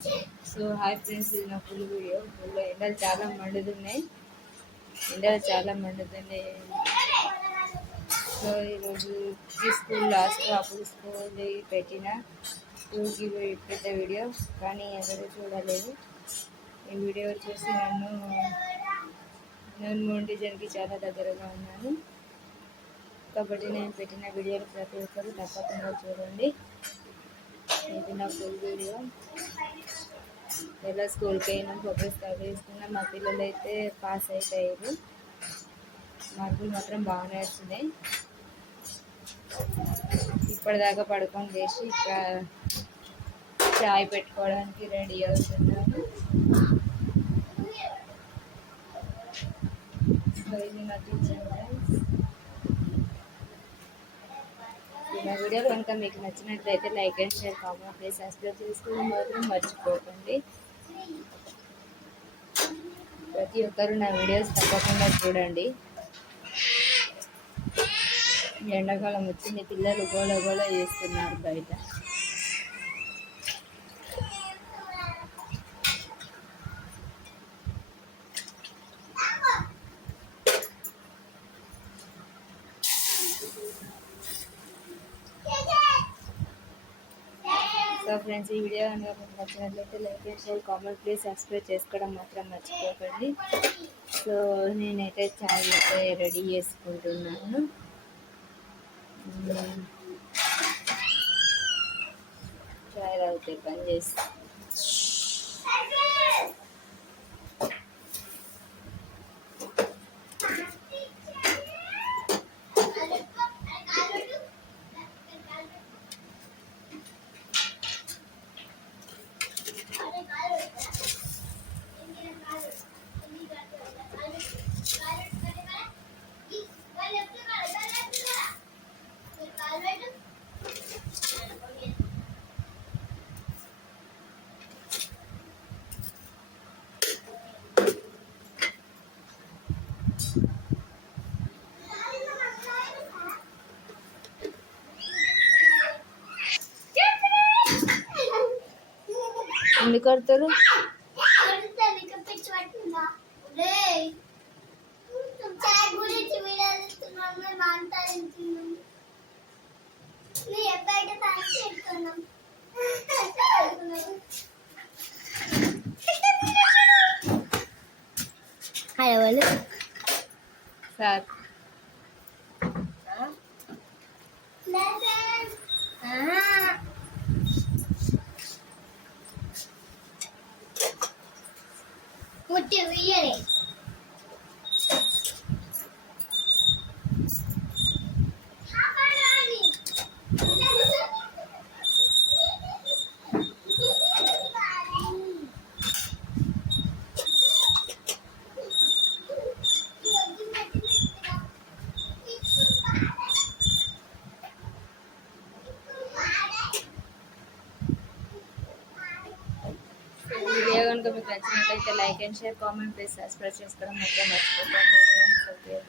So hi friends, ఇది నా full video. Full ఎండలు చాలా మండుతున్నాయి. ఎండలు చాలా మండుతున్నాయి. సో ఈరోజు స్కూల్ లాస్ట్ అప్పుడు స్కూల్ పెట్టిన స్కూల్కి పెద్ద వీడియో, కానీ ఎవరు చూడలేదు. ఈ వీడియో వచ్చేసి నేను మూడు డిజైన్కి చాలా దగ్గరగా ఉన్నాను కాబట్టి నేను పెట్టిన వీడియోలు ప్రతి ఒక్కరు తప్పకుండా చూడండి. ఇది నా ఫుల్ వీడియో. ఎలా స్కూల్కి అయినా ఫోటోస్ కవర్ చేసుకున్నా మా పిల్లలు అయితే పాస్ అయిపోయారు. మార్కులు మాత్రం బాగానే వచ్చినాయి. ఇప్పటిదాకా పడుకొని చేసి ఇక చాయ్ పెట్టుకోవడానికి రెడీ అవుతున్నాను. సో ఇది నా కిచెన్ ఫ్రెండ్స్. నా వీడియోలు కనుక మీకు నచ్చినట్లయితే like and share, comment, please subscribe చేసుకోవడం మాత్రం మర్చిపోకండి. ప్రతి ఒక్కరు నా వీడియోస్ తప్పకుండా చూడండి. ఎండాకాలం వచ్చింది, పిల్లలు గోల గోల చేస్తున్నారు బయట. సో ఫ్రెండ్స్, ఈ వీడియో కనుక మీకు నచ్చినట్లయితే like and share, comment, please subscribe చేసుకోవడం మాత్రం మర్చిపోకండి. సో నేనైతే చాయ్ అయితే రెడీ చేసుకుంటున్నాను. చాయ్ తాగితే పని చేస్తాను. ఎందుకు కడతారు? సార్ ముట్టి వీయరే వీడియో కనుక మీకు నచ్చినట్లయితే like and share, comment, please subscribe చేసుకోవడం మాత్రం మర్చిపోకండి.